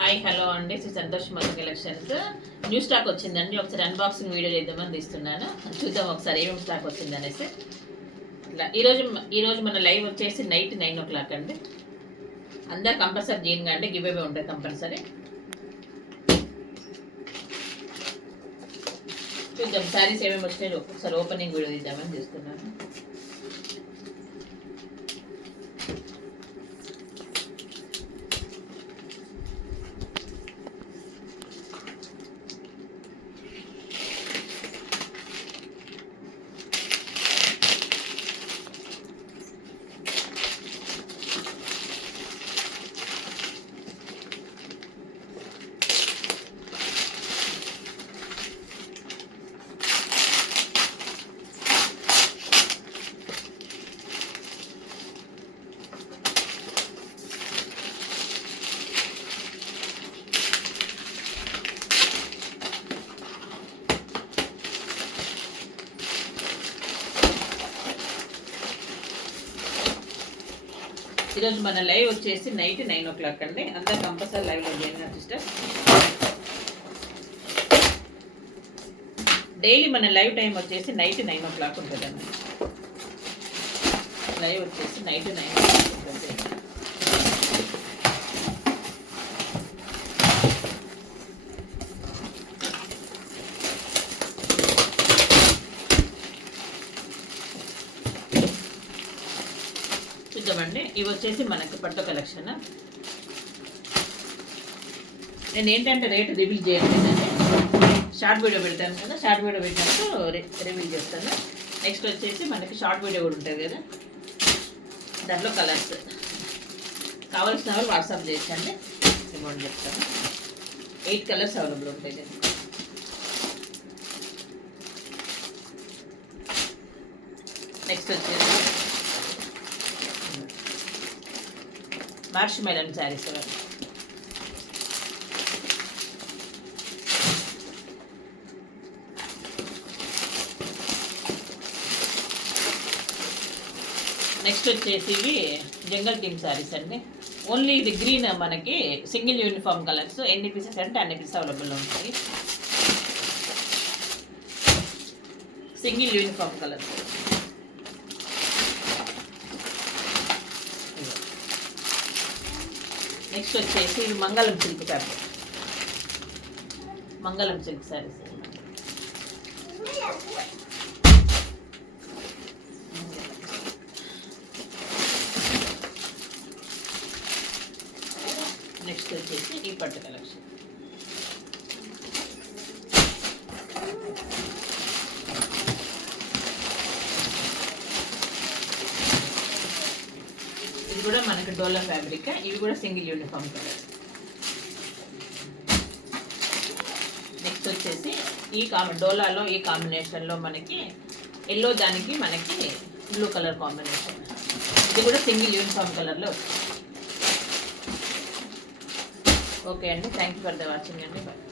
Hi hello అండి, శ్రీ సంతోష్ మల్ల collections new stock వచ్చిందండి. ఒకసారి అన్బాక్సింగ్ వీడియో చేద్దామని తీస్తున్నాను. చూద్దాం ఒకసారి ఏమేమి స్టాక్ వచ్చింది అనేసి. ఇట్లా ఈరోజు మన లైవ్ వచ్చేసి నైట్ 9 o'clock అండి. అందరు కంపల్సరీ జీన్గా అంటే గివ్ అవే ఉంటుంది కంపల్సరీ. చూద్దాం శారీస్ ఏమేమి వచ్చినాయో ఒకసారి ఓపెనింగ్ వీడియో తీద్దామని తీస్తున్నాను. ఈరోజు మన లైవ్ వచ్చేసి నైట్ 9 o'clock అండి. అందరు కంపల్సరీ లైవ్లో చేయండి సిస్టర్. డైలీ మన లైవ్ టైం వచ్చేసి నైట్ 9 o'clock ఉంటుందండి. లైవ్ వచ్చేసి నైట్ 9 o'clock ఉంటుంది. చూద్దామండి. ఇవి వచ్చేసి మనకి పట్టు కలెక్షన్. నేను ఏంటంటే రేటు రివీల్ చేయలేదండి, షార్ట్ వీడియో పెడతాను కదా, షార్ట్ వీడియో పెట్టినప్పుడు రివీల్ చేస్తాను. నెక్స్ట్ వచ్చేసి మనకి షార్ట్ వీడియో కూడా ఉంటుంది కదా, దాంట్లో కలర్స్ కావాల్సిన వాళ్ళు వాట్సాప్ చేయండి, అమౌంట్ చెప్తాను. 8 కలర్స్ అవైలబుల్ ఉంటాయి. నెక్స్ట్ వచ్చేసి మార్ష్ మెలన్ శారీస్. నెక్స్ట్ వచ్చేసి ఇవి జంగల్ టీమ్ శారీస్ అండి. ఓన్లీ ఇది గ్రీన్ మనకి సింగిల్ యూనిఫామ్ కలర్స్. ఎన్ని పీసెస్ అంటే అన్ని పీసెస్ అవైలబుల్ ఉంటాయి. Single uniform colours. నెక్స్ట్ వచ్చేసి ఇవి మంగళం సిల్క్ ఫ్యాబ్రిక్, మంగళం సిల్క్ శారీస్. నెక్స్ట్ వచ్చేసి ఈ పట్టు కలెక్షన్. ఇది కూడా మనకి డోలా ఫ్యాబ్రిక్. ఇవి కూడా సింగిల్ యూనిఫామ్ కలర్. నెక్స్ట్ వచ్చేసి ఈ డోలాలో ఈ కాంబినేషన్లో మనకి ఎల్లో దానికి మనకి బ్లూ కలర్ కాంబినేషన్. ఇది కూడా సింగిల్ యూనిఫామ్ కలర్లో. ఓకే అండి, thank you for the watching అండి. బాయ్.